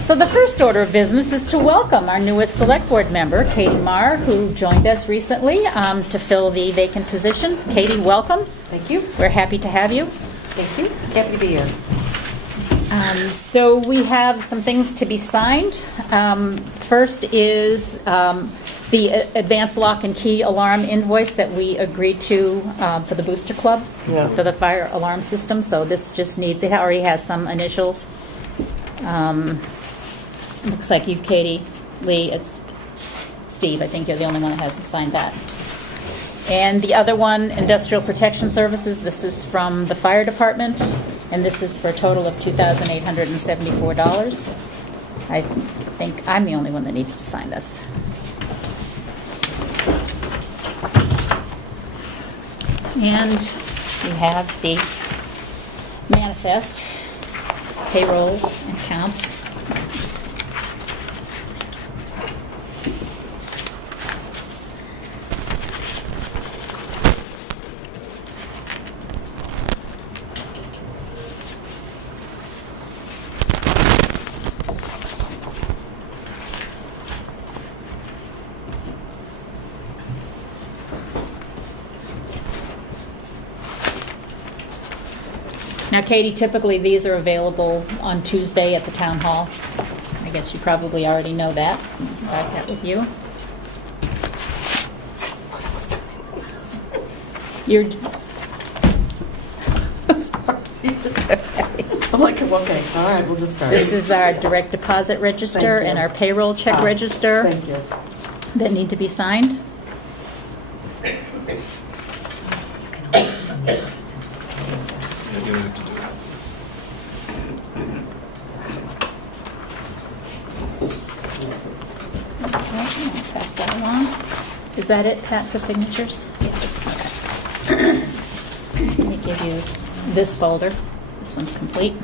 So the first order of business is to welcome our newest Select Board member, Katie Marr, who joined us recently to fill the vacant position. Katie, welcome. Thank you. We're happy to have you. Thank you. Happy to be here. So we have some things to be signed. First is the advanced lock and key alarm invoice that we agreed to for the Booster Club, for the fire alarm system. So this just needs, it already has some initials. Looks like you, Katie, Lee, it's Steve. I think you're the only one that hasn't signed that. And the other one, Industrial Protection Services, this is from the fire department, and this is for a total of $2,874. I think I'm the only one that needs to sign this. And we have the manifest, payroll and accounts. Now, Katie, typically these are available on Tuesday at the town hall. I guess you probably already know that. Let's start that with you. You're... I'm like, okay, all right, we'll just start. This is our direct deposit register and our payroll check register Thank you. that need to be signed. Pass that along. Is that it, Pat, for signatures? Yes. Okay. Let me give you this folder. This one's complete.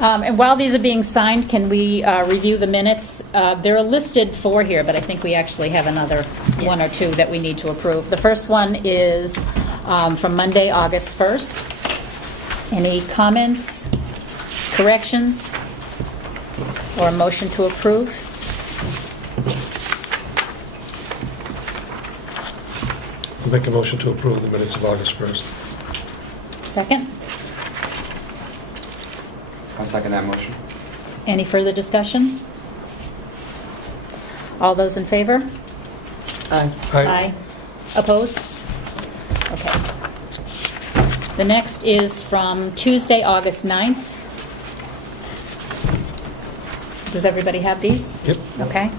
And while these are being signed, can we review the minutes? There are listed 4 here, but I think we actually have another 1 or 2 that we need to approve. The first one is from Monday, August 1st. Any comments, corrections, or a motion to approve? I'll make a motion to approve the minutes of August 1st. Second? I'll second that motion. Any further discussion? All those in favor? Aye. Opposed? Okay. The next is from Tuesday, August 9th. Does everybody have these? Yep. Okay.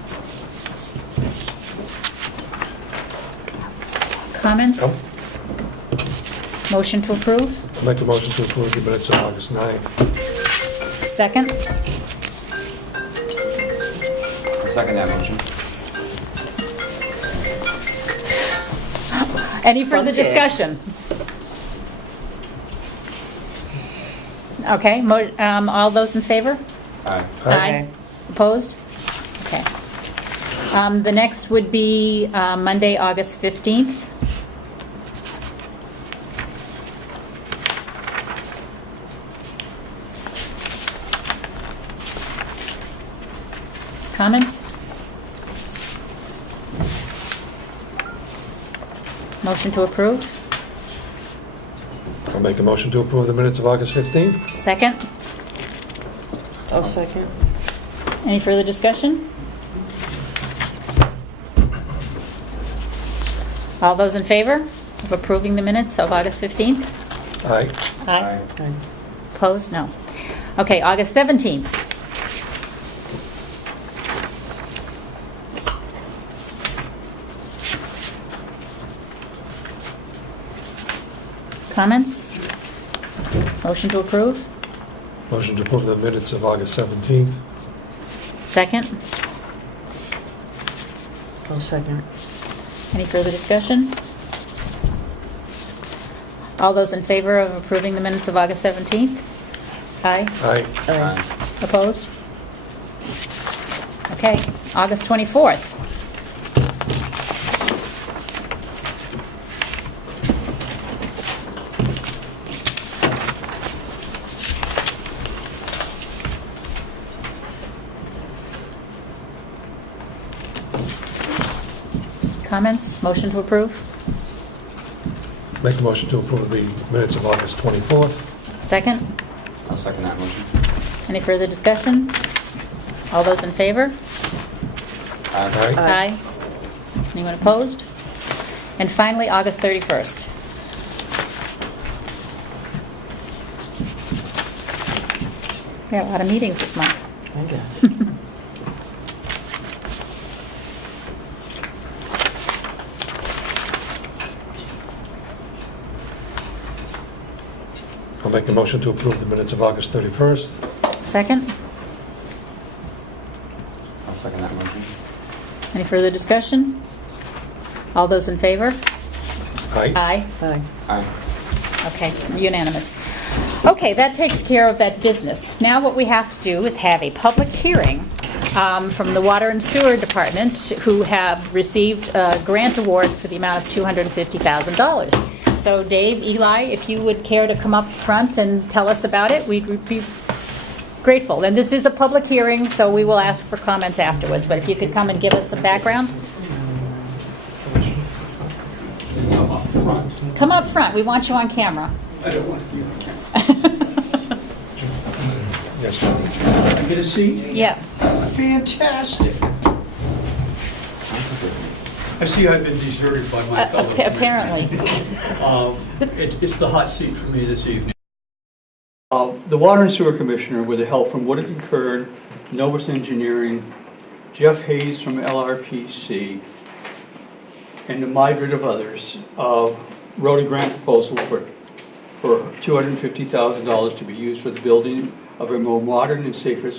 Comments? No. Motion to approve? I'll make a motion to approve the minutes of August 9th. Second? I'll second that motion. Any further Okay. discussion? Okay, all those in favor? Aye. Aye. Opposed? Okay. The next would be Monday, August 15th. Comments? Motion to approve? I'll make a motion to approve the minutes of August 15th. Second? I'll second. Any further discussion? All those in favor of approving the minutes of August 15th? Aye. Aye. Aye. Opposed? No. Okay, August 17th. Comments? Motion to approve? Motion to approve the minutes of August 17th. Second? I'll second. Any further discussion? All those in favor of approving the minutes of August 17th? Aye. Aye. Aye. Opposed? Okay, August 24th. comments? Motion to approve? Make a motion to approve the minutes of August 24th. Second? I'll second that motion. Any further discussion? All those in favor? Aye. Aye. Anyone opposed? And finally, August 31st. We had a lot of meetings this month. I guess. I'll make a motion to approve the minutes of August 31st. Second? I'll second that motion. Any further discussion? All those in favor? Aye. Aye. Aye. Aye. Okay, unanimous. Okay, that takes care of that business. Now what we have to do is have a public hearing from the Water and Sewer Department, who have received a grant award for the amount of $250,000. So Dave, Eli, if you would care to come up front and tell us about it, we'd be grateful. And this is a public hearing, so we will ask for comments afterwards. But if you could come and give us some background. Come up front. Come up front. We want you on camera. I don't want to be on camera. Yes. I get a seat? Yeah. Fantastic. I see I've been deserted by my fellow Apparently. It's the hot seat for me this evening. The Water and Sewer Commissioner, with the help from Woodard and Kern, Novus Engineering, Jeff Hayes from LRPC, and a myriad of others, wrote a grant proposal for $250,000 to be used for the building of a more modern and safer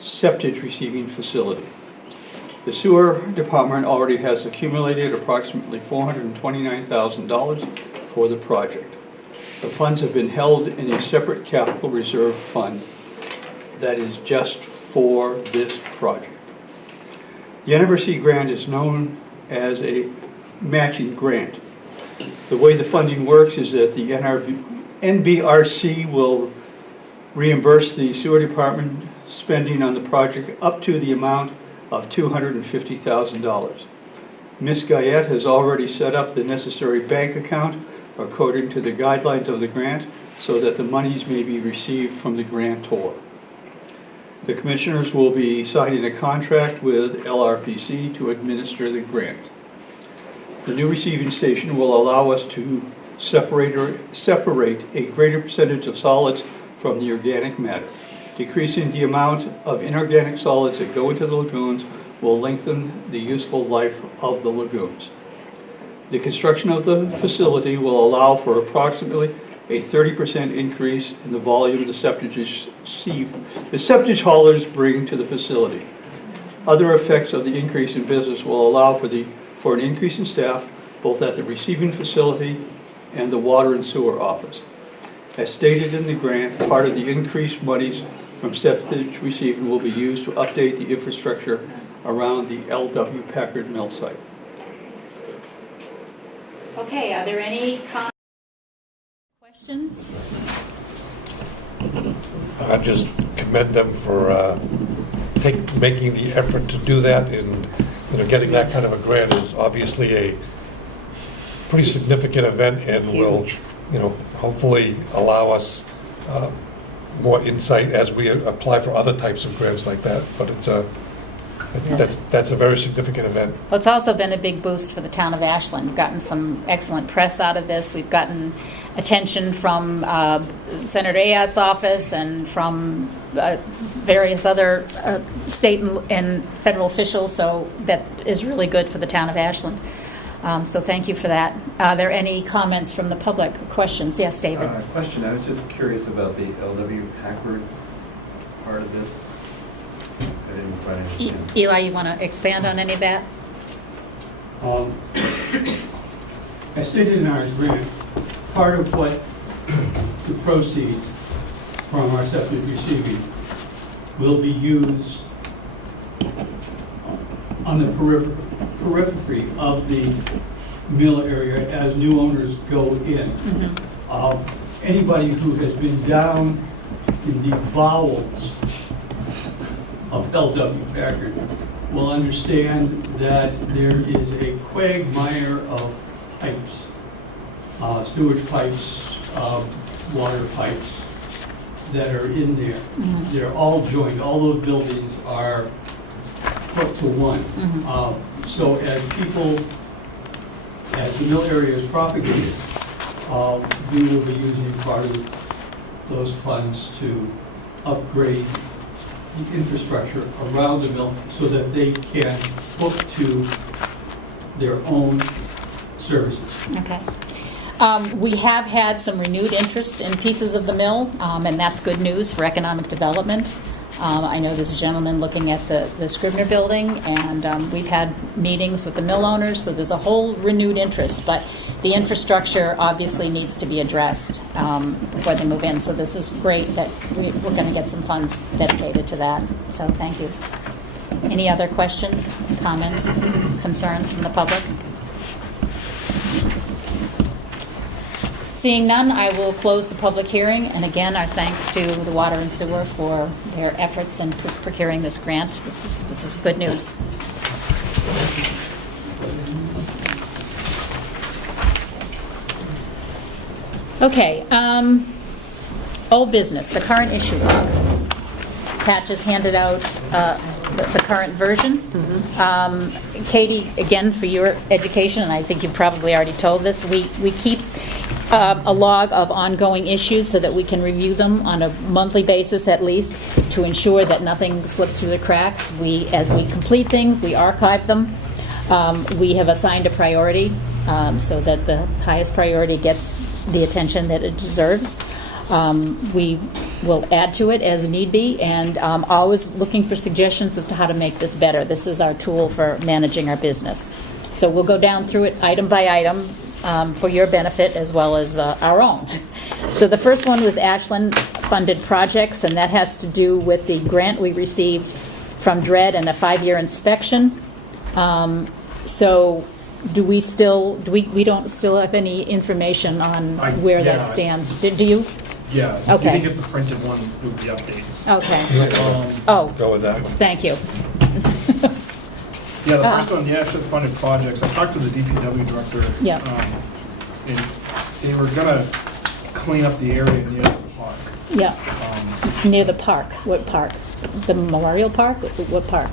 septic receiving facility. The sewer department already has accumulated approximately $429,000 for the project. The funds have been held in a separate capital reserve fund that is just for this project. The NRC grant is known as a matching grant. The way the funding works is that the NBRC will reimburse the sewer department spending on the project up to the amount of $250,000. Ms. Guyette has already set up the necessary bank account according to the guidelines of the grant so that the monies may be received from the grantor. The commissioners will be signing a contract with LRPC to administer the grant. The new receiving station will allow us to separate a greater percentage of solids from the organic matter. Decreasing the amount of inorganic solids that go into the lagoons will lengthen the useful life of the lagoons. The construction of the facility will allow for approximately a 30% increase in the volume the septic haulers bring to the facility. Other effects of the increase in business will allow for an increase in staff both at the receiving facility and the water and sewer office. As stated in the grant, part of the increased monies from septic receiving will be used to update the infrastructure around the L.W. Packard mill site. Okay, are there any questions? I just commend them for making the effort to do that, and getting that kind of a grant is obviously a pretty significant event, and will hopefully allow us more insight as we apply for other types of grants like that. But I think that's a very significant event. Well, it's also been a big boost for the town of Ashland. We've gotten some excellent press out of this. We've gotten attention from Senator Ayotte's office and from various other state and federal officials, so that is really good for the town of Ashland. So thank you for that. Are there any comments from the public? Questions? Yes, David. Question. I was just curious about the L.W. Packard part of this. I didn't quite understand. Eli, you want to expand on any of that? As stated in our grant, part of what the proceeds from our septic receiving will be used on the periphery of the mill area as new owners go in. Mm-hmm. Anybody who has been down in the bowels of L.W. Packard will understand that there is a quagmire of pipes, sewage pipes, water pipes that are in there. They're all joined, all those buildings are hooked to one. So as the mill area is propagated, we will be using part of those funds to upgrade the infrastructure around the mill so that they can hook to their own services. Okay. We have had some renewed interest in pieces of the mill, and that's good news for economic development. I know there's a gentleman looking at the Scribner building, and we've had meetings with the mill owners, so there's a whole renewed interest. But the infrastructure obviously needs to be addressed before they move in. So this is great that we're going to get some funds dedicated to that. So thank you. Any other questions, comments, concerns from the public? Seeing none, I will close the public hearing. And again, our thanks to the Water and Sewer for their efforts in procuring this grant. This is good news. Okay, old business, the current issue log. Pat just handed out the current version. Katie, again, for your education, and I think you've probably already told this, we keep a log of ongoing issues so that we can review them on a monthly basis at least to ensure that nothing slips through the cracks. As we complete things, we archive them. We have assigned a priority so that the highest priority gets the attention that it deserves. We will add to it as need be, and always looking for suggestions as to how to make this better. This is our tool for managing our business. So we'll go down through it item by item for your benefit as well as our own. So the first one was Ashland funded projects, and that has to do with the grant we received from DRED and a 5-year inspection. So do we don't still have any information on where that stands? Do you? Yeah. Okay. You can get the printed one with the updates. Okay. Go with that. Thank you. Yeah, the first one, the Ashland funded projects. I talked to the DPW director. Yeah. And they were gonna clean up the area near the park. Yeah. Near the park. What park? The Memorial Park? What park?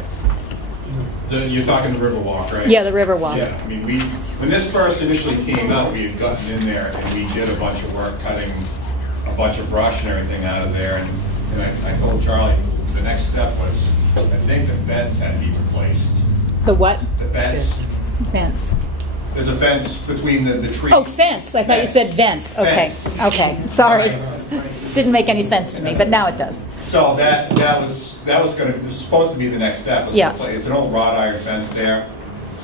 You're talking the Riverwalk, right? Yeah, the Riverwalk. Yeah, I mean, when this first initially came out, we had gotten in there and we did a bunch of work cutting a bunch of brush and everything out of there. And I told Charlie the next step was, I think the fence had to be replaced. The what? The fence. Fence. There's a fence between the trees. Oh, fence. I thought you said vents. Okay. Fence. Okay. Sorry. Didn't make any sense to me, but now it does. So that was supposed to be the next step. Was to Yeah. It's an old wrought iron fence there.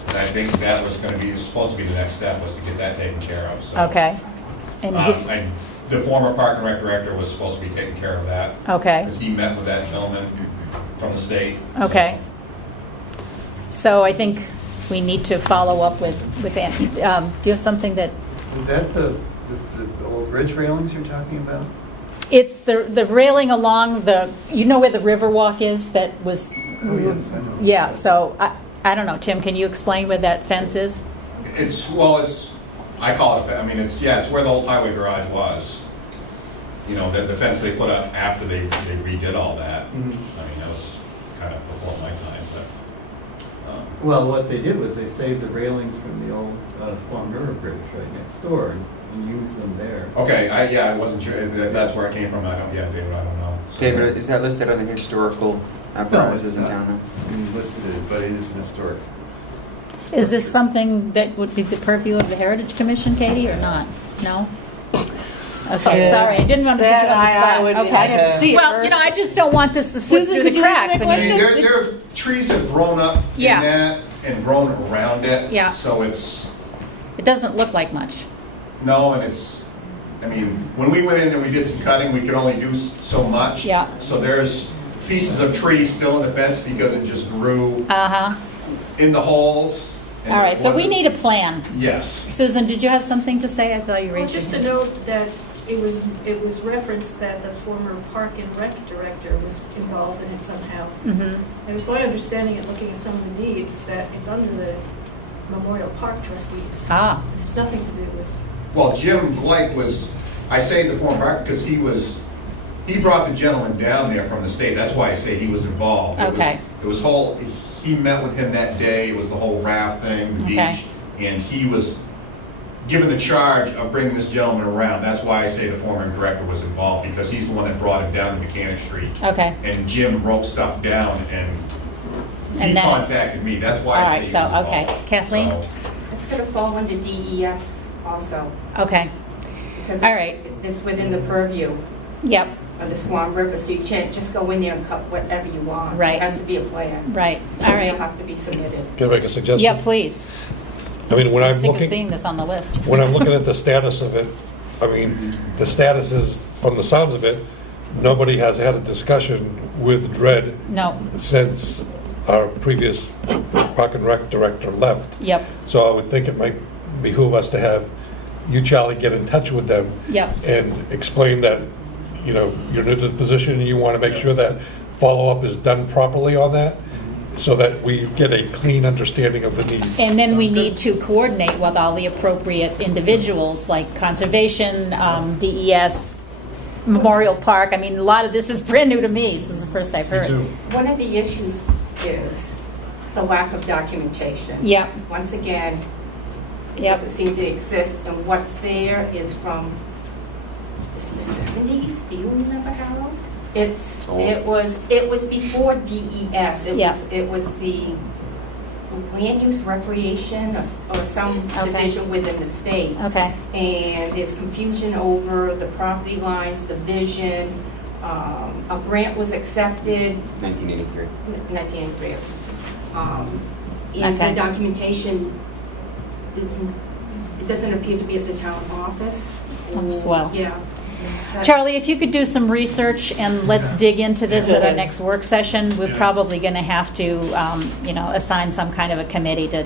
And I think that was supposed to be the next step, was to get that taken care of. So, Okay. And the former park and rec director was supposed to be taking care of that. okay. Because he met with that gentleman from the state. Okay. So I think we need to follow up with Andy. Do you have something that? Is that the old bridge railings you're talking about? It's the railing along the. You know where the Riverwalk is? That was. Oh, yes, I know. Yeah. So I don't know, Tim. Can you explain where that fence is? I call it it's where the old highway garage was. You know, the fence they put up after they redid all that. Mhm. I mean, that was kind of before my time, but. Well, what they did was they saved the railings from the old Swan River Bridge right next door and used them there. Okay, I wasn't sure, that's where it came from, David, I don't know. So- David, is that listed on the historical apparatus in town now? I mean, listed it, but it is an historic. Is this something that would be the purview of the Heritage Commission, Katie, or not? No? Okay, Yeah. sorry, I didn't want to put you on the spot. I'd have to see it Well, first. I just don't want this to slip Susan, through could the you answer cracks. that I mean, question? there are trees that have grown up in Yeah. that and grown around it. Yeah. So it's, It doesn't look like much. no, and when we went in there, we did some cutting, we could only do so much. Yeah. So there's pieces of trees still in the fence because it just grew Uh-huh. in the holes. and All right, it so we wasn't- need a plan. Yes. Susan, did you have something to say? I thought you Well, raised your just a hand. note that it was referenced that the former Park and Rec director was involved in it somehow. Mm-hmm. It was my understanding at looking at some of the deeds that it's under the Memorial Park trustees. Ah, And it's nothing to do with, Well, Jim Blake was, I say the former record because he brought the gentleman down there from the state. That's why I say he was involved. Okay. It was he met with him that day. It was the whole raft thing, the Okay. beach. And he was given the charge of bringing this gentleman around. That's why I say the former director was involved, because he's the one that brought him down to Mechanic Street. okay. And Jim wrote stuff down, and he And then- contacted me. That's why All I say right, he so, was involved. okay. Kathleen? So, It's going to fall under DES also, Okay. because All right. it's within the purview Yep, of the Swan River, so you can't just go in there and cut whatever you want. Right. It has to be a plan. right. All It'll right. have to be submitted. Can I make a suggestion? Yeah, please. I mean, when I'm I'm sick of looking, seeing this on the list. when I'm looking at the status of it, I mean, the status is, from the sounds of it, nobody has had a discussion with Dred No, since our previous Park and Rec director left. yep, So I would think it might behoove us to have you, Charlie, get in touch with them yep. and explain that, you know, you're new to the position and you want to make sure that follow-up is done properly on that, so that we get a clean understanding of the needs. And then we need to coordinate with all the appropriate individuals, like Conservation, DES, Memorial Park. I mean, a lot of this is brand new to me. This is the first I've heard. One of the issues is the lack of documentation. Yep, Once again, it Yep. doesn't seem to exist, and what's there is from, is it the 70s? Do you remember, Harold? It was before DES. Yeah. It was the land use recreation or some Okay. division within the state. okay, And there's confusion over the property lines, the vision. A grant was accepted, 1983. 1983. And Okay. the documentation it doesn't appear to be at the town office. Oh, swell. Yeah. Charlie, if you could do some research and let's dig into this at our next work session, we're probably going to have to, assign some kind of a committee to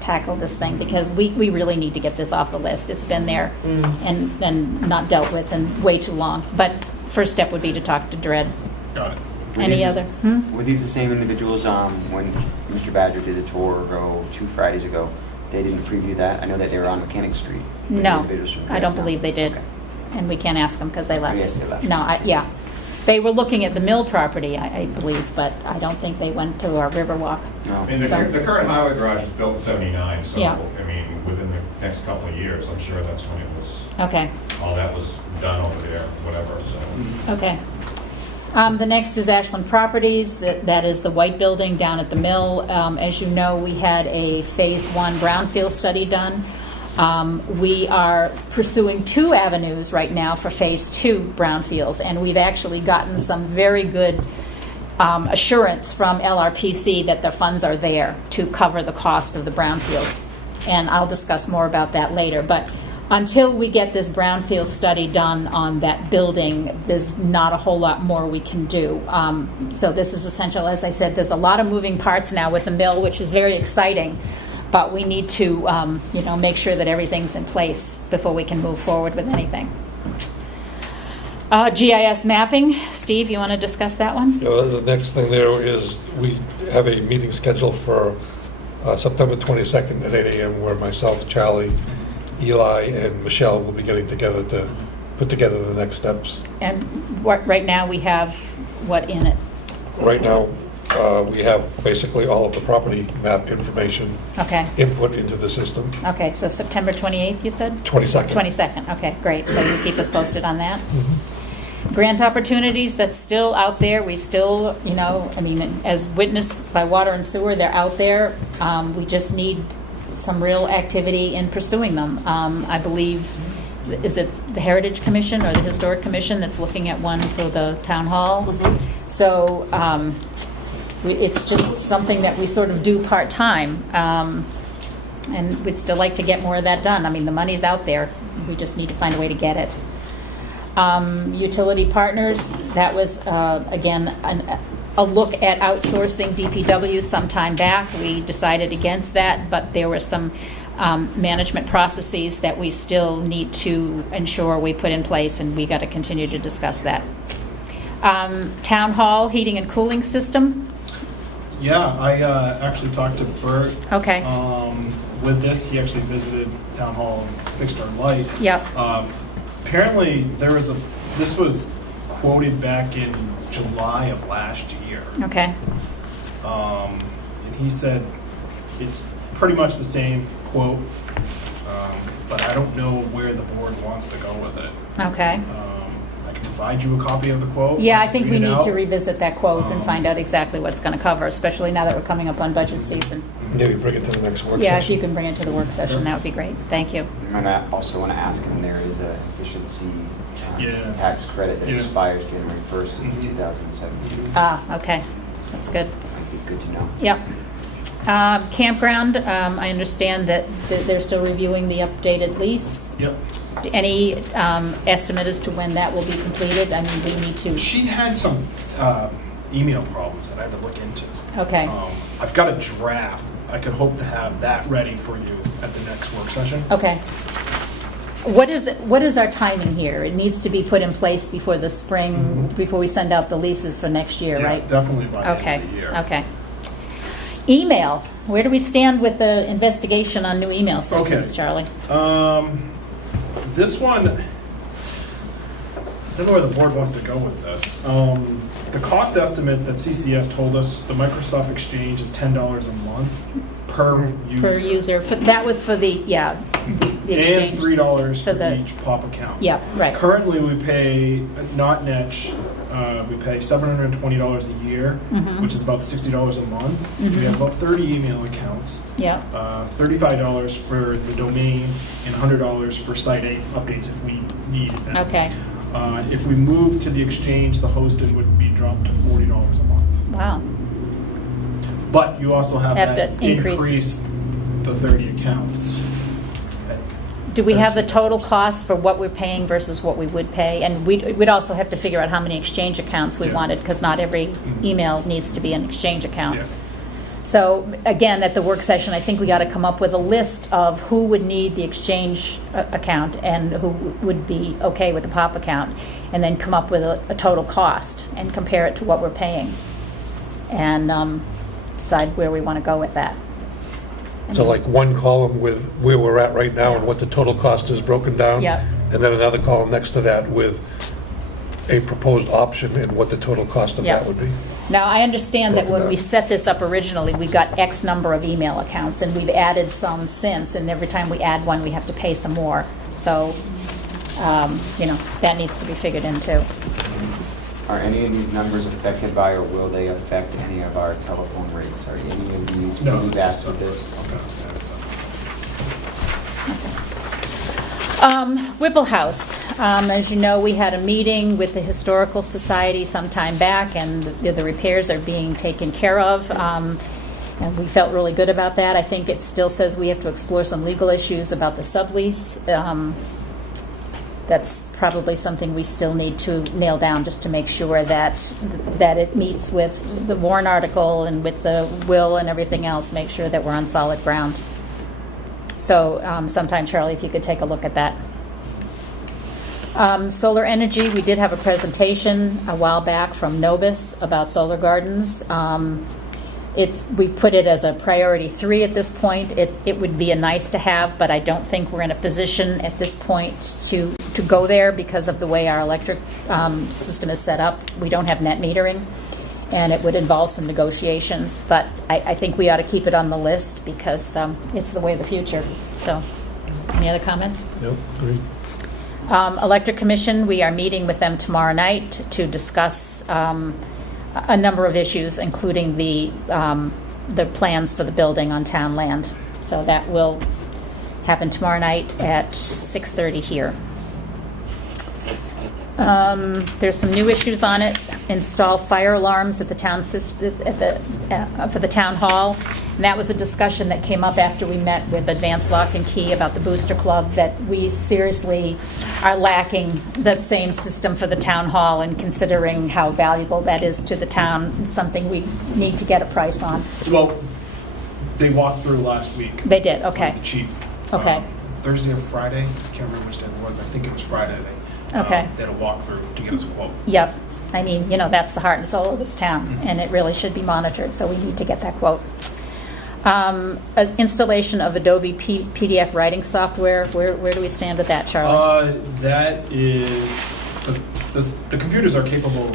tackle this thing, because we really need to get this off the list. It's been there and not dealt with in way too long. But first step would be to talk to Dred. Got it. Any other? Were these the same individuals when Mr. Badger did the tour 2 Fridays ago? They didn't preview that? I know that they were on Mechanic Street. The No, individuals from I don't Vietnam. believe they did. Okay. And we can't ask them because they left. Yes, they left. No, yeah. They were looking at the mill property, I believe, but I don't think they went to our Riverwalk. No. I mean, the So- the current highway garage is built in '79, so, Yeah. I mean, within the next couple of years, I'm sure that's when it was, Okay, all that was done over there, whatever, so. okay. The next is Ashland Properties. That is the white building down at the mill. As you know, we had a Phase 1 brownfield study done. We are pursuing 2 avenues right now for Phase 2 brownfields, and we've actually gotten some very good assurance from LRPC that the funds are there to cover the cost of the brownfields. And I'll discuss more about that later. But until we get this brownfield study done on that building, there's not a whole lot more we can do. So this is essential. As I said, there's a lot of moving parts now with the mill, which is very exciting. But we need to, make sure that everything's in place before we can move forward with anything. GIS mapping. Steve, you want to discuss that one? The next thing there is we have a meeting scheduled for September 22nd at 8 a.m. where myself, Charlie, Eli, and Michelle will be getting together to put together the next steps. And right now we have what in it? Right now, we have basically all of the property map information Okay. input into the system. Okay, so September 28th, you said? 22nd. 22nd, okay, great. So you keep us posted on that? Grant opportunities, that's still out there. We still, as witnessed by Water and Sewer, they're out there. We just need some real activity in pursuing them. I believe, is it the Heritage Commission or the Historic Commission that's looking at one for the town hall? So it's just something that we sort of do part-time. And we'd still like to get more of that done. I mean, the money's out there. We just need to find a way to get it. Utility partners, that was, again, a look at outsourcing DPW some time back. We decided against that, but there were some management processes that we still need to ensure we put in place, and we got to continue to discuss that. Town hall heating and cooling system. Yeah, I actually talked to Bert. Okay. With this, he actually visited town hall and fixed our light. Yep. Apparently, this was quoted back in July of last year. Okay. And he said it's pretty much the same quote, but I don't know where the board wants to go with it. Okay. I can provide you a copy of the quote. Yeah, I think we Read it need to out. revisit that quote and find out exactly what's going to cover, especially now that we're coming up on budget season. Maybe bring it to the next work Yeah, if session. you can bring it to the work session, that would be great. Thank you. And I also want to ask him, there is a efficiency Yeah. tax credit that Yeah. expires January 1st of Mhm. 2017. Okay. That's good. Might be good to know. Yep. Campground, I understand that they're still reviewing the updated lease. Yep. Any estimate as to when that will be completed? I mean, we need to, She had some email problems that I had to look into. okay, I've got a draft. I could hope to have that ready for you at the next work session. okay. What is our timing here? It needs to be put in place before the spring, before we send out the leases for next year, Yeah, right? definitely by the Okay, end of the year. okay. Email, where do we stand with the investigation on new email systems, Okay. Charlie? This one, I don't know where the board wants to go with this. The cost estimate that CCS told us, the Microsoft Exchange is $10 a month per user. Per user, that was for the, yeah, the exchange. And $3 For for the- each POP account. Yeah, right. Currently, we pay, not Netch, we pay $720 a year, Mhm. which is about $60 a month. Mhm. We have about 30 email accounts, Yeah, $35 for the domain, and $100 for site updates if we need them. okay, If we move to the Exchange, the hosted would be dropped to $40 a month. wow, But you also have Have that to increase. increase the 30 accounts. do we have the total cost for what we're paying versus what we would pay? And we'd also have to figure out how many exchange accounts we Yeah. wanted, because not every Mhm. email needs to be an exchange account. Yeah. So again, at the work session, I think we got to come up with a list of who would need the exchange account and who would be okay with the POP account, and then come up with a total cost and compare it to what we're paying, and decide where we want to go with that. So like one column with where we're at right now and what the total cost is broken down? Yeah. And then another column next to that with a proposed option and what the total cost of Yeah. that would be? Now, I understand that when Broken we down. set this up originally, we got X number of email accounts, and we've added some since, and every time we add one, we have to pay some more. So, that needs to be figured in too. Are any of these numbers affected by, or will they affect any of our telephone rates? Are any of these No, moved this is after this? Okay, yeah, it's Whipple House, as you know, we had a meeting with the Historical Society some time back, and the repairs are being taken care of, and we felt really good about that. I think it still says we have to explore some legal issues about the sublease. That's probably something we still need to nail down, just to make sure that it meets with the warrant article and with the will and everything else, make sure that we're on solid ground. So sometime, Charlie, if you could take a look at that. Solar energy, we did have a presentation a while back from Novus about solar gardens. We've put it as a priority 3 at this point. It would be a nice to have, but I don't think we're in a position at this point to go there because of the way our electric system is set up. We don't have net metering, and it would involve some negotiations. But I think we ought to keep it on the list because it's the way of the future. So, any other comments? Yep, agreed. Electric Commission, we are meeting with them tomorrow night to discuss a number of issues, including the plans for the building on town land. So that will happen tomorrow night at 6:30 here. There's some new issues on it. Install fire alarms at the town for the town hall. And that was a discussion that came up after we met with Advanced Lock and Key about the Booster Club, that we seriously are lacking that same system for the town hall, and considering how valuable that is to the town, it's something we need to get a price on. Well, they walked through last week. They did, okay. The chief Okay. Thursday or Friday, I can't remember which day it was, I think it was Friday. Okay. They had a walkthrough to get us a quote. Yep. I mean, that's the heart and soul of this town, and it really should be monitored, so we need to get that quote. Installation of Adobe PDF writing software, where do we stand with that, Charlie? That is, the computers are capable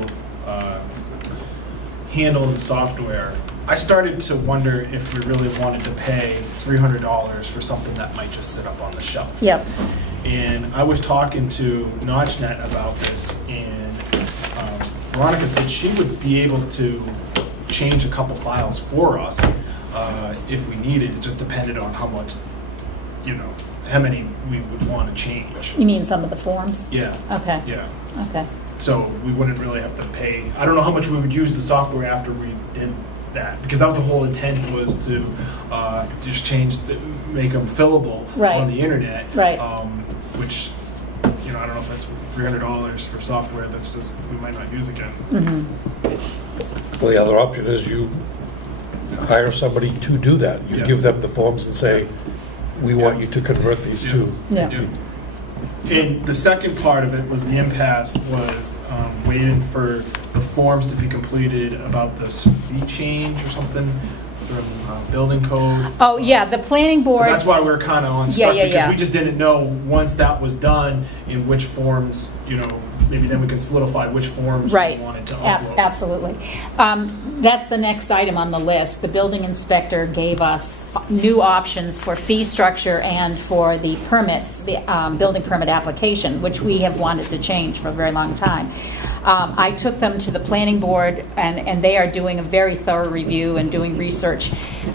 of handling the software. I started to wonder if we really wanted to pay $300 for something that might just sit up on the shelf. Yep. And I was talking to NotchNet about this, and Veronica said she would be able to change a couple files for us if we needed. It just depended on how much, how many we would want to change. You mean some of the forms? Yeah. Okay. Yeah. Okay. So we wouldn't really have to pay. I don't know how much we would use the software after we did that, because that was the whole intent, was to just make them fillable Right. on the internet. Right. Which, I don't know if that's $300 for software that's just we might not use again. Mm-hmm. Well, the other option is you hire somebody to do that. You Yes. give them the forms and say, we want you to convert these Yeah. to. Yeah. And the second part of it was the impasse was waiting for the forms to be completed about this fee change or something from building code. Oh, yeah, the planning So board. that's why we're kind of on Yeah, stuck, yeah, because yeah. we just didn't know once that was done in which forms, maybe then we can solidify which forms Right. we wanted to upload. Absolutely. That's the next item on the list. The building inspector gave us new options for fee structure and for the permits, the building permit application, which we have wanted to change for a very long time. I took them to the planning board, and they are doing a very thorough review and doing research.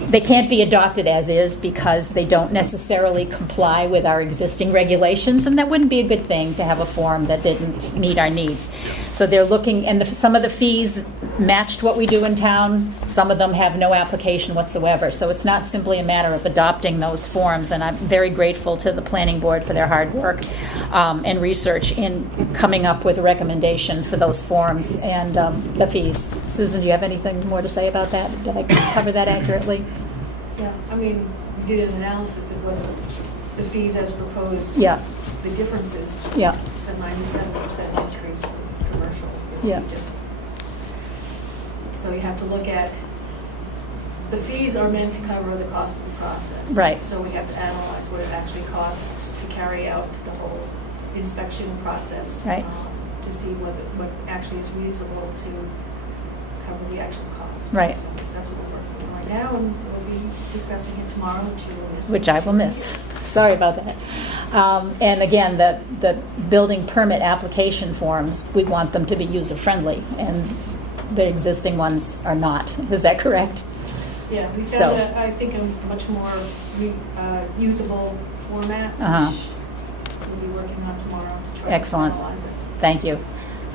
They can't be adopted as is because they don't necessarily comply with our existing regulations, and that wouldn't be a good thing to have a form that didn't meet our needs. So they're looking, and some of the fees matched what we do in town. Some of them have no application whatsoever. So it's not simply a matter of adopting those forms, and I'm very grateful to the planning board for their hard work and research in coming up with a recommendation for those forms and the fees. Susan, do you have anything more to say about that? Did I cover that accurately? Yeah, I mean, we did an analysis of what the fees as proposed. Yeah. The differences. Yeah. It's a 97% increase for commercial. Yeah. So you have to look at, the fees are meant to cover the cost of the process. Right. So we have to analyze what it actually costs to carry out the whole inspection process. Right. To see what actually is reasonable to cover the actual cost. Right. So that's what we're working on right now, and we'll be discussing it tomorrow, Which I will miss. Sorry about that. And again, the building permit application forms, we want them to be user-friendly, and the existing ones are not. Is that correct? Yeah, we've So- got, I think, a much more usable format, Uh-huh. which we'll be working on tomorrow to try Excellent. to finalize it. Thank you.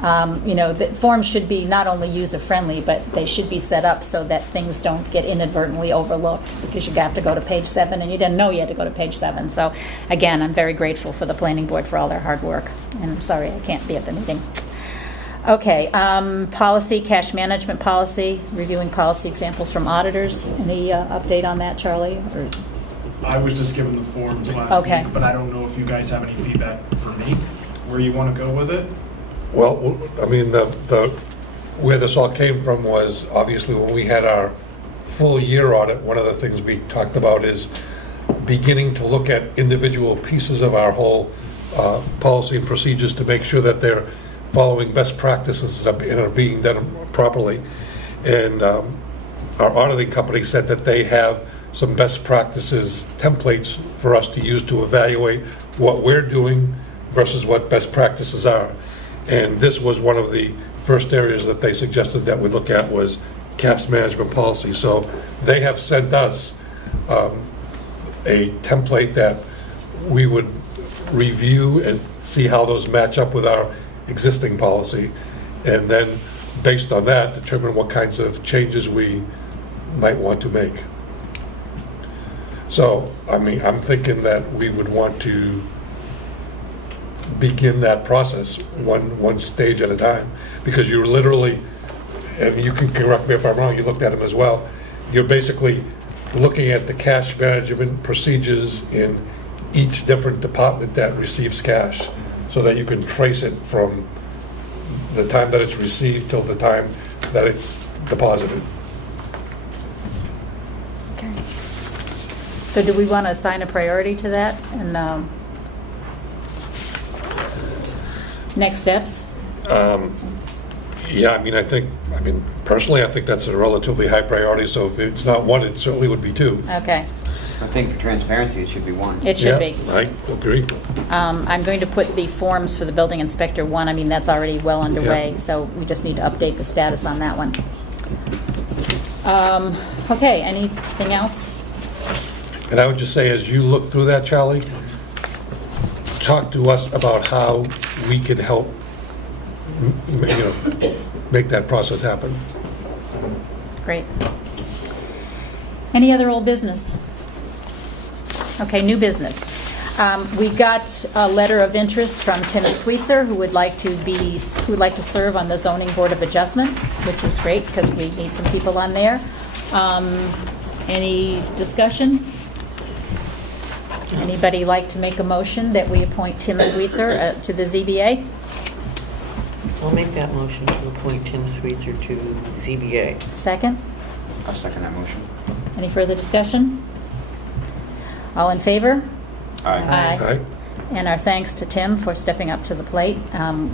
The forms should be not only user-friendly, but they should be set up so that things don't get inadvertently overlooked, because you have to go to page 7, and you didn't know you had to go to page 7. So, again, I'm very grateful for the planning board for all their hard work, and I'm sorry I can't be at the meeting. Okay, policy, cash management policy, reviewing policy examples from auditors. Any update on that, Charlie? Or- I was just given the forms last Okay. week, but I don't know if you guys have any feedback for me, where you want to go with it. Well, I mean, where this all came from was obviously when we had our full year audit, one of the things we talked about is beginning to look at individual pieces of our whole policy and procedures to make sure that they're following best practices and are being done properly. And our auditing company said that they have some best practices templates for us to use to evaluate what we're doing versus what best practices are. And this was one of the first areas that they suggested that we look at was cash management policy. So they have sent us a template that we would review and see how those match up with our existing policy, and then based on that determine what kinds of changes we might want to make. So, I mean, I'm thinking that we would want to begin that process one stage at a time, because you're literally, and you can correct me if I'm wrong, you looked at them as well, you're basically looking at the cash management procedures in each different department that receives cash, so that you can trace it from the time that it's received till the time that it's deposited. Okay. So do we want to assign a priority to that? And next steps? Yeah, personally, I think that's a relatively high priority, so if it's not one, it certainly would be two. Okay, I think for transparency, it should be one. it should be. Yeah, I agree. I'm going to put the forms for the building inspector one. I mean, that's already well underway, Yeah. so we just need to update the status on that one. Okay, anything else? And I would just say, as you look through that, Charlie, talk to us about how we can help, make that process happen. Great. Any other old business? Okay, new business. We got a letter of interest from Tim Sweetser, who would like to serve on the Zoning Board of Adjustment, which is great because we need some people on there. Any discussion? Anybody like to make a motion that we appoint Tim Sweetser to the ZBA? I'll make that motion to appoint Tim Sweetser to ZBA. Second? I'll second that motion. Any further discussion? All in favor? Aye. Aye. Aye. And our thanks to Tim for stepping up to the plate.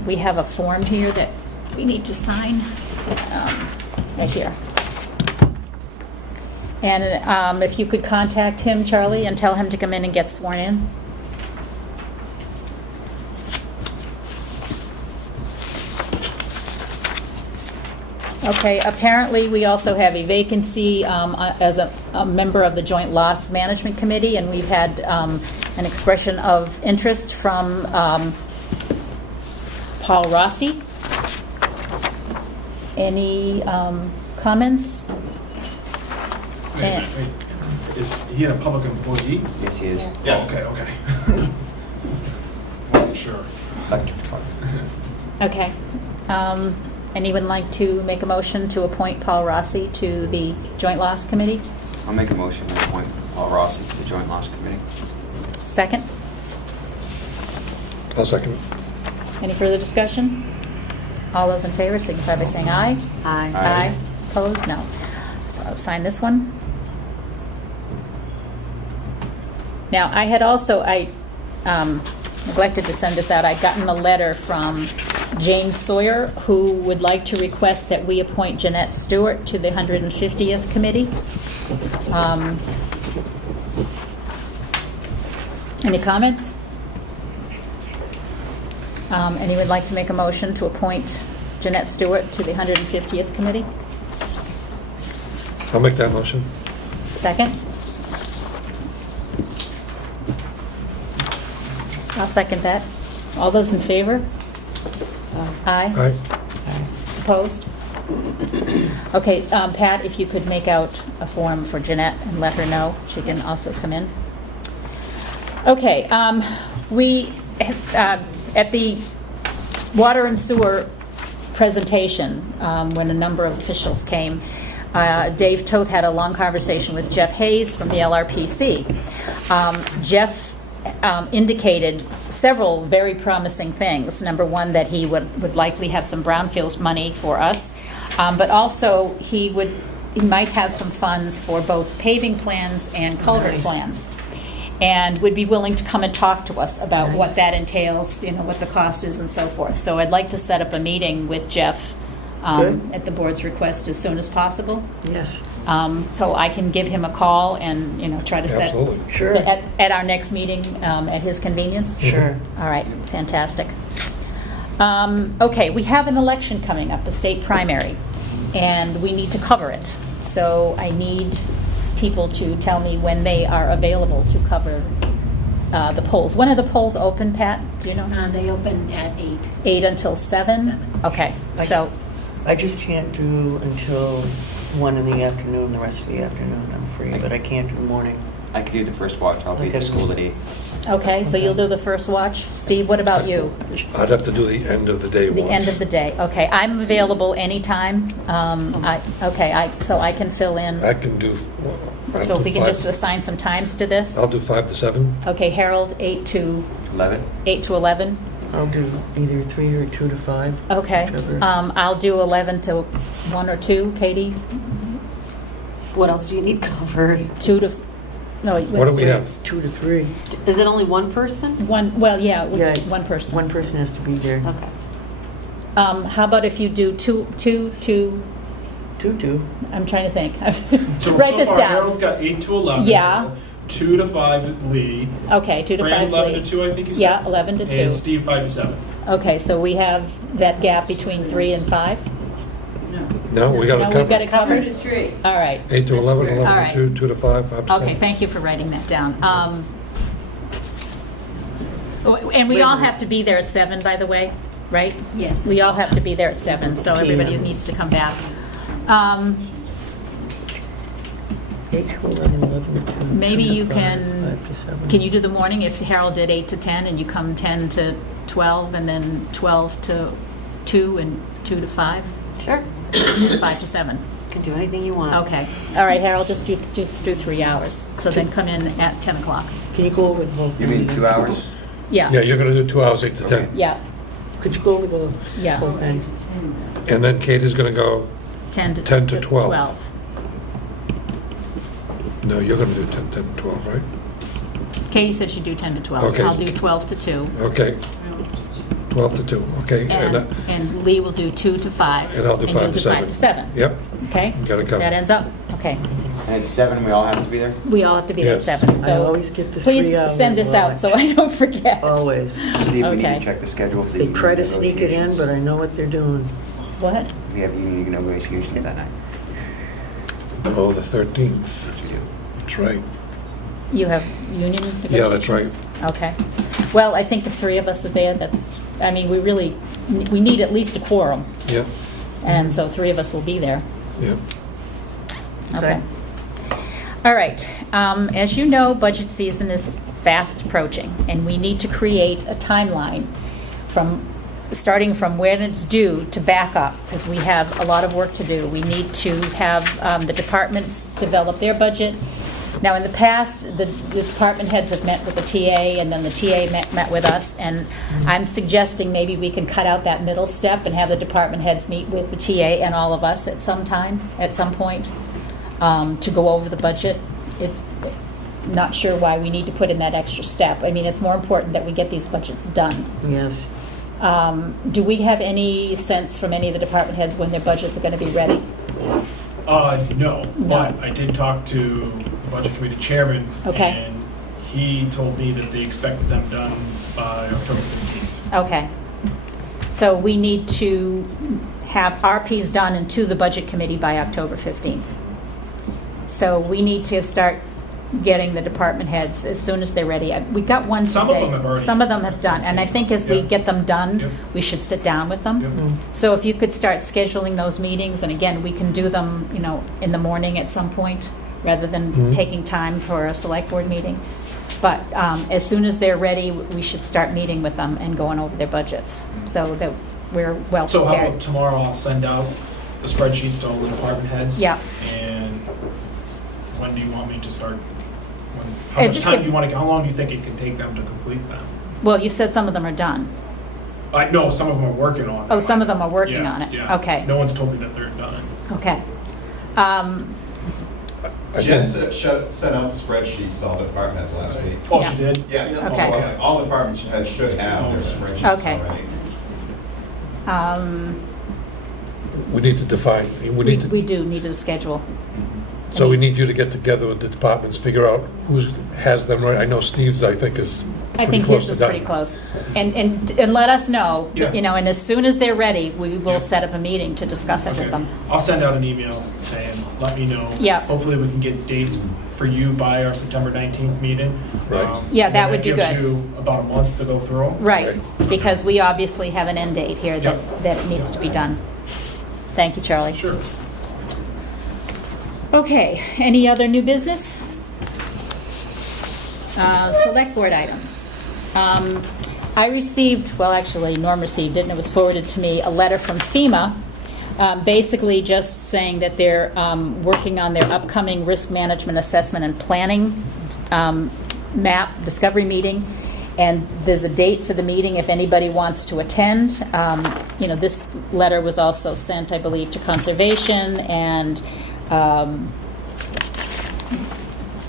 We have a form here that we need to sign, right here. And if you could contact him, Charlie, and tell him to come in and get sworn in. Okay, apparently we also have a vacancy as a member of the Joint Loss Management Committee, and we've had an expression of interest from Paul Rossi. Any comments? Wait. Is he a public employee? Yes, he is. Yeah, okay. Wasn't sure. Electric department. Okay. Anyone like to make a motion to appoint Paul Rossi to the Joint Loss Committee? I'll make a motion to appoint Paul Rossi to the Joint Loss Committee. Second? I'll second. Any further discussion? All those in favor signify by saying aye. Aye. Aye. Opposed? No. So I'll sign this one. Now, I had also, neglected to send this out. I'd gotten a letter from James Sawyer, who would like to request that we appoint Jeanette Stewart to the 150th Committee. Any comments? Anyone like to make a motion to appoint Jeanette Stewart to the 150th Committee? I'll make that motion. Second? I'll second that. All those in favor? Aye. Aye. Opposed? Okay, Pat, if you could make out a form for Jeanette and let her know, she can also come in. Okay, we, at the water and sewer presentation, when a number of officials came, Dave Toth had a long conversation with Jeff Hayes from the LRPC. Jeff indicated several very promising things. Number one, that he would likely have some brownfields money for us, but also he might have some funds for both paving plans and culvert plans, and would be willing to come and talk to us about what that entails, what the cost is and so forth. So I'd like to set up a meeting with Jeff at the board's request as soon as possible. Yes. So I can give him a call and, try to set Absolutely. Sure. at our next meeting at his convenience. Sure. All right, fantastic. Okay, we have an election coming up, a state primary, and we need to cover it. So I need people to tell me when they are available to cover the polls. When are the polls open, Pat? Do you know? They open at 8. 8 until 7? 7. Okay, so, I just can't do until 1 in the afternoon. The rest of the afternoon I'm free, but I can't do the morning. I could do the first watch. I'll be at Okay. the school at 8. okay, so you'll do the first watch. Steve, what about you? I'd have to do the end of the day The watch. end of the day, okay. I'm available anytime. So I can fill in. I can do So if we can I'll do just five. assign some times to this. I'll do 5 to 7. Okay, Harold, 8 to 11? 11. I'll do either 3 or 2 to 5. Okay. Whichever. I'll do 11 to 1 or 2, Katie. What else do you need covered? 2 to, no, let's see. What do we have? 2 to 3. Is it only one person? One, well, yeah, Yeah, it's- one person. One person has to be there. Okay. How about if you do 2 to, 2. I'm trying to think. So Write this far, down. Harold got 8 to 11. Yeah. 2 to 5 Lee. Okay, 2 to 5 Fran, 11 Lee. to 2, I think you said? Yeah, 11 to 2. And Steve, 5 to 7. Okay, so we have that gap between 3 and 5? No, we got No, it we've got it covered. covered? All right. 8 to 11, 11 All to right. 2, 2 to 5, 5 to 7. Okay, thank you for writing that down. And we all have to be there at 7, by the way, right? Yes. We all have to be there at 7, so everybody PM. needs to come back. 8 to 11, 11 to 2. Maybe 2 to you 5, can, 5 to 7. can you do the morning if Harold did 8 to 10 and you come 10 to 12 and then 12 to 2 and 2 to 5? Sure. 5 to 7. Can do anything you want. Okay. All right, Harold, just do 3 hours. So then come in at 10 o'clock. Can you go over the whole You thing? mean again? 2 hours? Yeah, Yeah, you're going to do 2 hours, 8 to 10. yeah, Could you go over the Yeah. whole thing? And then Kate is going to go, 10 to 12. 12. no, you're going to do 10 to 12, right? Katie said she'd do 10 to 12. Okay. I'll do 12 to 2. Okay. 12 to 2, okay. And Lee will do 2 to 5. And I'll do 5 you'll to 7. 5 to 7. Yep, Okay? got it covered. That ends up, okay. And at 7, we all have to be there? We all have to be there at Yes. 7. I So always get the please 3 hour send this out so I don't forget. Always. Steve, we need Okay. to check the schedule for the They union try to sneak it in, negotiations. but I know what they're doing. What? We have union negotiations that night. Oh, the 13th, Yes, we do. that's right. You have union negotiations? Yeah, that's right. Okay. Well, I think the 3 of us are there. That's, I mean, we need at least a quorum. Yeah, And so 3 of us will be there. yeah. Okay. All right. As you know, budget season is fast approaching, and we need to create a timeline starting from when it's due to back up, because we have a lot of work to do. We need to have the departments develop their budget. Now, in the past, the department heads have met with the TA, and then the TA met with us, and I'm suggesting maybe we can cut out that middle step and have the department heads meet with the TA and all of us at some point, to go over the budget. Not sure why we need to put in that extra step. I mean, it's more important that we get these budgets done. Yes. Do we have any sense from any of the department heads when their budgets are going to be ready? No, but I did talk to the budget committee chairman. Okay. And he told me that they expected them done by October 15th. Okay. So we need to have RPs done and to the budget committee by October 15th. So we need to start getting the department heads as soon as they're ready. We got one today. Some of them have already- Some of them have done, and I think as we Yeah. get them done, Yep. we should sit down with them. Yep. So if you could start scheduling those meetings, and again, we can do them, in the morning at some point, rather than taking time for a select board meeting. But as soon as they're ready, we should start meeting with them and going over their budgets, so that we're well So how about prepared. tomorrow I'll send out the spreadsheets to all the department heads? Yeah. And when do you want me to start? How much time do you want to, how long do you think it can take them to complete them? Well, you said some of them are done. I know some of them are working on it. Oh, some of them are working Yeah, on it. yeah. Okay, No one's told me that they're done. okay. Jen sent out the spreadsheets to all the department heads last week. Oh, Yeah. she did? Yeah. Okay. All department heads should have their spreadsheets Okay. already. We need to define, We do need a schedule. so we need you to get together with the departments, figure out who has them right. I know Steve's, I think, is I pretty think close his to is done. pretty close. And let us know, Yeah. and as soon as they're ready, we will Yeah. set up a meeting to discuss it Okay. with them. I'll send out an email saying, let me know. Yeah. Hopefully we can get dates for you by our September 19th meeting. Right. Yeah, and that then would be gives good. you about a month to go through. Right, because we obviously have an end date here that needs to be done. Thank you, Charlie. Sure. Okay, any other new business? Select board items. I received, well, actually, Norm received it, and it was forwarded to me, a letter from FEMA Basically just saying that they're working on their upcoming risk management assessment and planning map discovery meeting. And there's a date for the meeting if anybody wants to attend. This letter was also sent, I believe, to Conservation and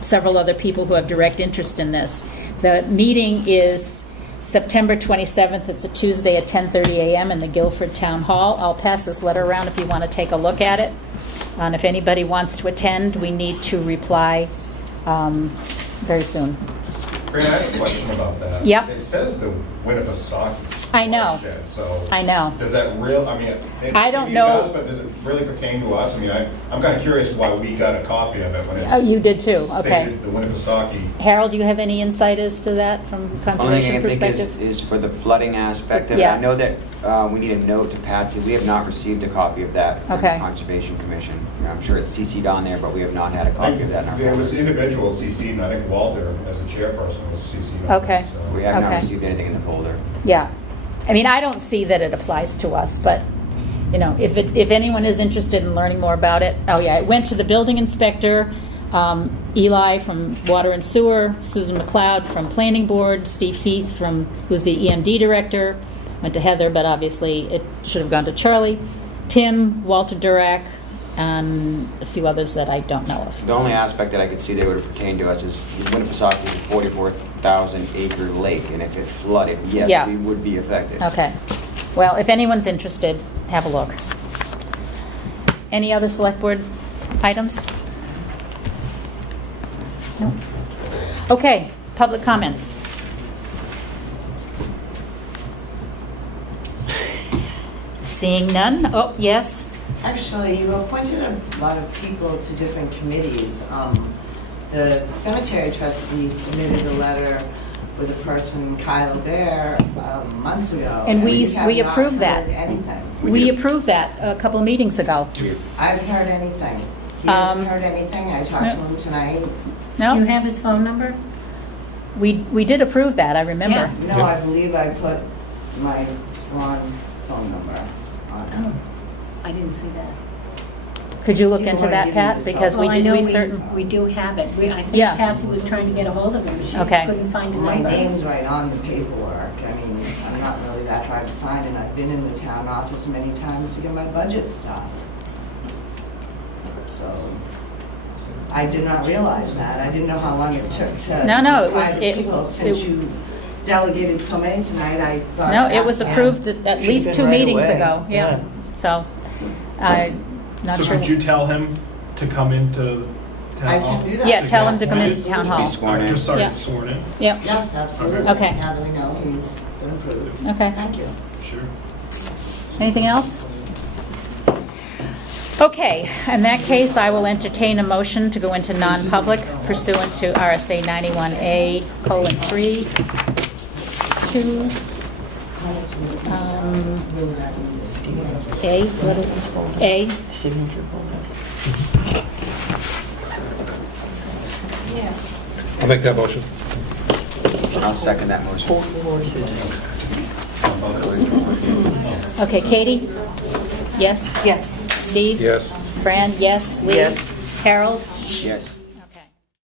several other people who have direct interest in this. The meeting is September 27th. It's a Tuesday at 10:30 a.m. in the Guilford Town Hall. I'll pass this letter around if you want to take a look at it. And if anybody wants to attend, we need to reply very soon. Fran, I have a question about that. Yep. It says the Winnipesaukee. I know. watershed, So. I know. Does that I don't maybe it know. does, but does it really pertain to us? I mean, I'm kind of curious why we got a copy of it when it's. Oh, you did too, okay. Stated the Winnipesaukee. Harold, do you have any insight as to that from Only thing conservation I can think perspective? is for the flooding aspect of it. Yeah. I know that we need a note to Patsy. We have not received a copy of that from Okay. the Conservation Commission. I'm sure it's CC'd on there, but we have not had a copy of that in our There was folder. individuals CC'd, and I think Walter, as the chairperson, was CC'd on Okay. it. So. We have not Okay. received anything in the folder. Yeah. I mean, I don't see that it applies to us, but, if anyone is interested in learning more about it, it went to the building inspector, Eli from Water and Sewer, Susan McLeod from Planning Board, Steve Heath who's the EMD director, went to Heather, but obviously it should have gone to Charlie, Tim, Walter Durack, and a few others that I don't know of. The only aspect that I could see that would pertain to us is Winnipesaukee is a 44,000 acre lake, and if it flooded, yes, Yeah. we would be affected. Okay. Well, if anyone's interested, have a look. Any other select board items? No? Okay, public comments. Seeing none? Oh, yes? Actually, you appointed a lot of people to different committees. The cemetery trustee submitted a letter with a person, Kyle Bear, months ago. And we have not approved that. heard anything. We approved that a couple of meetings ago. I haven't heard anything. He Um, hasn't heard anything. I talked to him tonight. Do you No? have his phone number? We did approve that, I remember. No, I believe I put my Swan phone number on it. Oh, I didn't see that. Could you look You into wanna that, give me Pat? this Because we Well, I did, know we certain, we do have it. I think Yeah. Patsy was trying to get a hold of him. She Okay. couldn't find a My number. name's right on the paperwork. I mean, I'm not really that hard to find, and I've been in the town office many times to get my budget stuff. So, I did not realize that. I didn't know how long it took to No, it was- find the people. Since you delegated so many tonight, I thought. no, it was that's- approved at Should've least been 2 right meetings away. ago, yeah. Yeah. So, not So sure. could you tell him to come into town I hall? can do that. Yeah, tell him to get come appointed? into town Be hall. sworn in. Just sorry, Yeah. sworn in? Yep, Yes, absolutely. Okay. Now that we know he's been approved. okay. Thank you. Sure. Anything else? Okay, in that case, I will entertain a motion to go into non-public pursuant to RSA 91A:3, 2, A, what is this? A, Signature folder. I'll make that motion. I'll second that motion. Four horses. okay, Katie? Yes? Yes. Steve? Yes. Fran, yes? Lee? Yes. Harold? Yes.